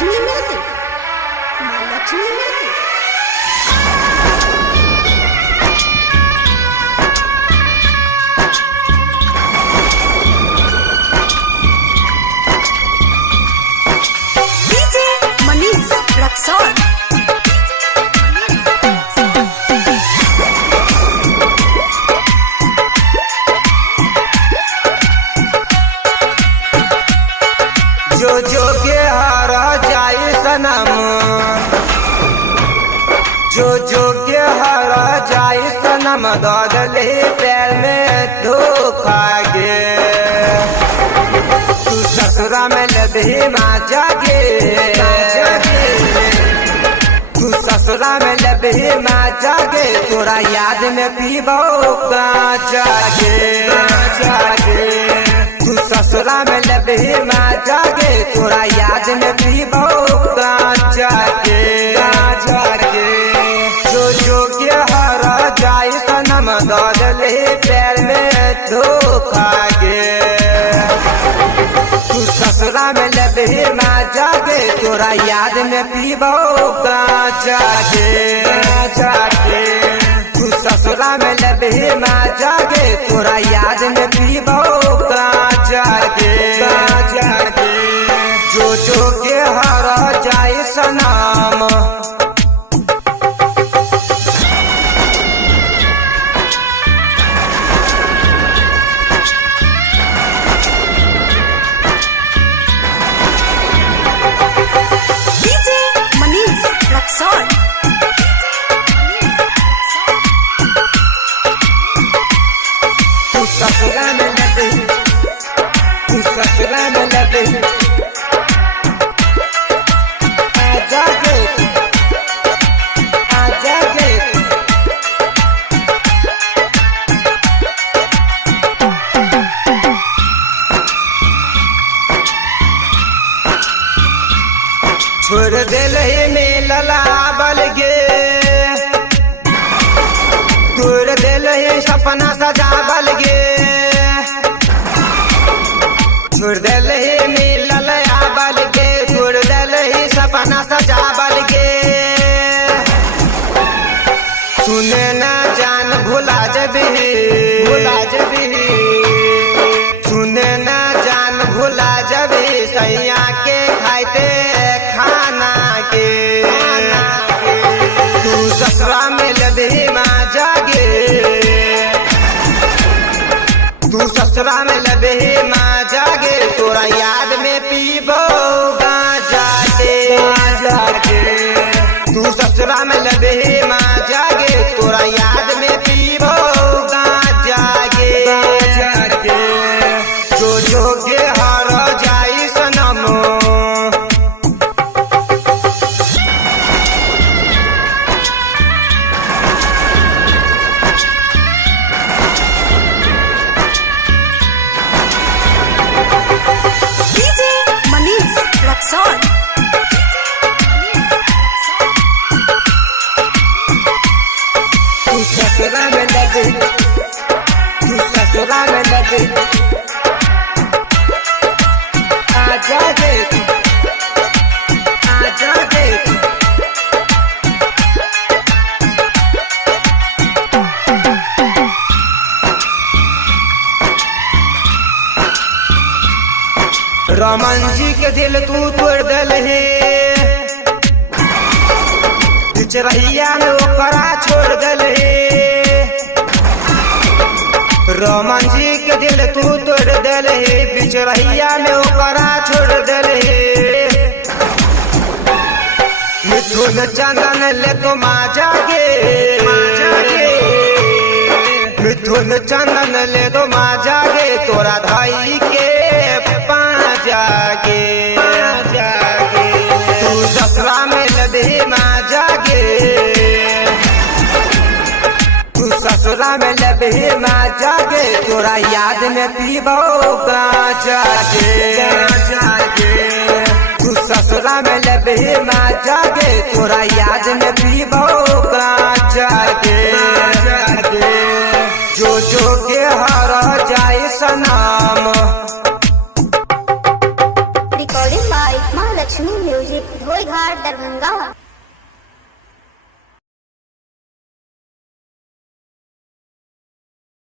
Lakshmi Music. My Lakshmi Music. DJ Manish Raksol. जो जो के हरा जाए सनम, जो जो के हरा जाए सनम, दौदले पैर में धोखा गे। तू ससुरा में लदे माँ जागे, तू ससुरा में लदे माँ जागे, तोरा याद में पीबो का जागे। तू ससुरा में लबे माँ जागे, तोरा याद में पीबो जागे। जो जो के हरा जाए सनम, दौदले पैर में धोखा गे। तू ससुरा में लबे माँ जागे, तोरा याद में पीबो जागे। तू ससुरा में लबे माँ जागे, तोरा याद में पीबो जागे। जो जो के हरा जाए सनम, DJ Manish Raksol. तू ससुरा में लबे, तू ससुरा में लबे जागे, जागे। छोड़ दिल में लला बल गे, तोड़ दिल सपना सजा बल गे। छोड़ दिल में ललया बल गे, तोड़ दिल सपना सजा बल गे। सुने ना जान भुला जबी, सुने ना जान भुला जबी, सैया के खाइते खाना के। तू ससुरा में लदे माँ जागे, तू ससुरा में लदे माँ जागे, तोरा याद में पीबो जागे। तू ससुरा में लदे माँ जागे, तोरा याद में पीबो जागे। जो जो के हरा जाई सनम, DJ Manish Raksol. तू ससुरा में लदे, तू ससुरा में लदे जागे, जागे। रमन जी के दिल तू तोड़ दिल है, बिचरहिया में ओकरा छोड़ दिल है। रमन जी के दिल तू तोड़ दिल है, बिचरहिया में ओकरा छोड़ दिल है। मिथुन चंदन ले तो माँ जागे, मिथुन चंदन ले तो माँ जागे, तोरा धाई के जागे। तू ससुरा में लदे माँ जागे, तू ससुरा में लदे माँ जागे, तोरा याद में पीबो जागे। तू ससुरा में लदे माँ जागे, तोरा याद में पीबो जागे। जो जो के हरा जाए सनम। Recording by Mahalakshmi. Lakshmi music धोईघाट दरभंगा।